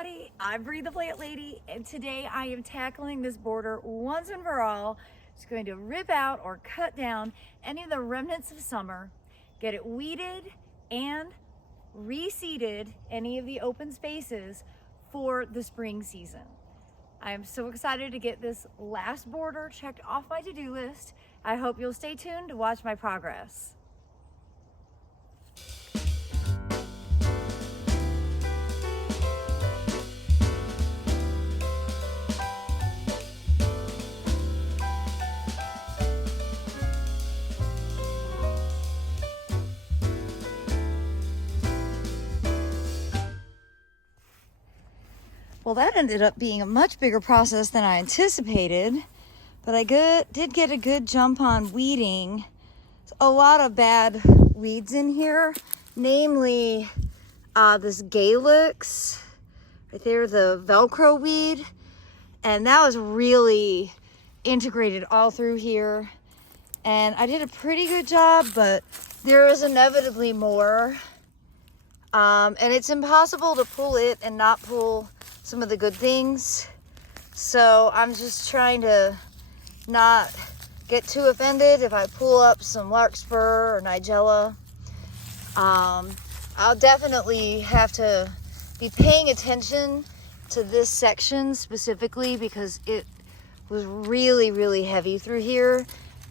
everybody, I'm Bree the Plant Lady, and today I am tackling this border once and for all. Just going to rip out or cut down any of the remnants of summer, get it weeded and reseeded any of the open spaces for the spring season. I am so excited to get this last border checked off my to-do list. I hope you'll stay tuned to watch my progress. Well, that ended up being a much bigger process than I anticipated, but I did get a good jump on weeding. There's a lot of bad weeds in here, namely this Galix, right there, the Velcro weed, and that was really integrated all through here. And I did a pretty good job, but there is inevitably more. And it's impossible to pull it and not pull some of the good things. So I'm just trying to not get too offended if I pull up some larkspur or nigella. I'll definitely have to be paying attention to this section specifically because it was really, really heavy through here.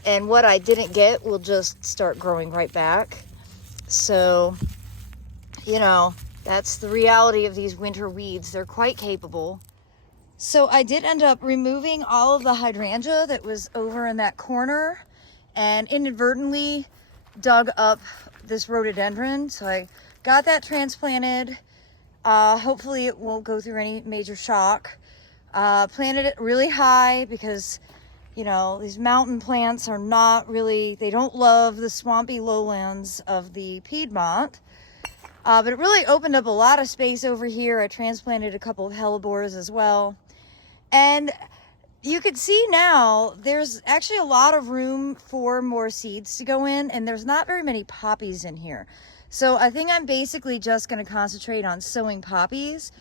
And what I didn't get will just start growing right back. So, you know, that's the reality of these winter weeds. They're quite capable. So I did end up removing all of the hydrangea that was over in that corner and inadvertently dug up this rhododendron. So I got that transplanted. Hopefully it won't go through any major shock. Planted it really high because, you know, these mountain plants are not really, they don't love the swampy lowlands of the Piedmont. But it really opened up a lot of space over here. I transplanted a couple of hellebores as well. And you can see now there's actually a lot of room for more seeds to go in, and there's not very many poppies in here. So I think I'm basically just going to concentrate on sowing poppies.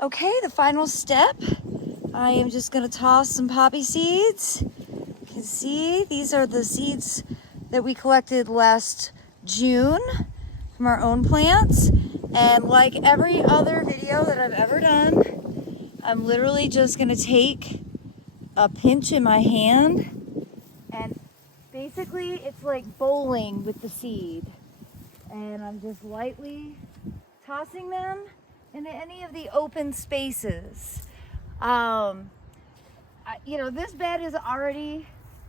Okay, the final step. I am just going to toss some poppy seeds. You can see these are the seeds that we collected last June from our own plants. And like every other video that I've ever done, I'm literally just gonna take a pinch in my hand, and basically it's like bowling with the seed, and I'm just lightly tossing them into any of the open spaces. You know, this bed is already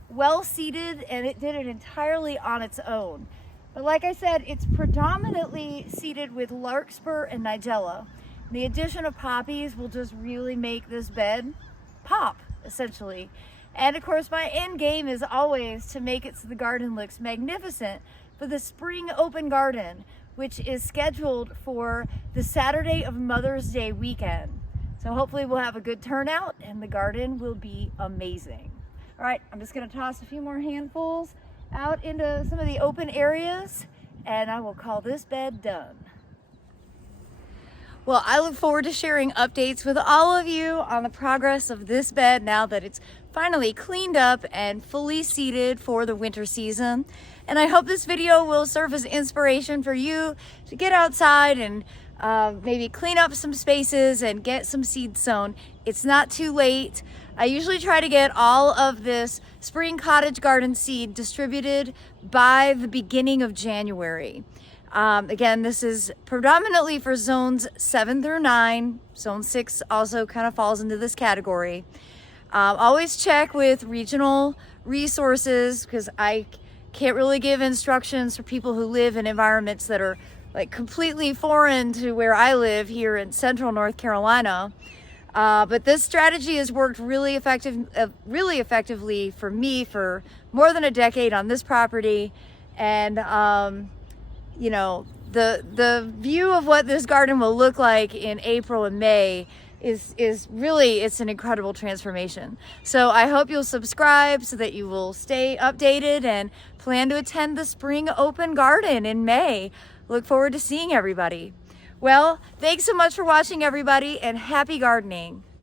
well seeded and it did it entirely on its own. But like I said, it's predominantly seeded with larkspur and nigella. The addition of poppies will just really make this bed pop, essentially. And of course, my end game is always to make it so the garden looks magnificent for the spring open garden, which is scheduled for the Saturday of Mother's Day weekend. So hopefully we'll have a good turnout and the garden will be amazing. All right, I'm just gonna toss a few more handfuls out into some of the open areas, and I will call this bed done. Well, I look forward to sharing updates with all of you on the progress of this bed now that it's finally cleaned up and fully seeded for the winter season. And I hope this video will serve as inspiration for you to get outside and maybe clean up some spaces and get some seeds sown. It's not too late. I usually try to get all of this spring cottage garden seed distributed by the beginning of January. Again, this is predominantly for zones 7 through 9. Zone 6 also kind of falls into this category. Always check with regional resources because I can't really give instructions for people who live in environments that are like completely foreign to where I live here in central North Carolina. But this strategy has worked really effectively for me for more than a decade on this property. And, you know, the view of what this garden will look like in April and May is really, it's an incredible transformation. So I hope you'll subscribe so that you will stay updated and plan to attend the spring open garden in May. Look forward to seeing everybody. Well, thanks so much for watching, everybody, and happy gardening.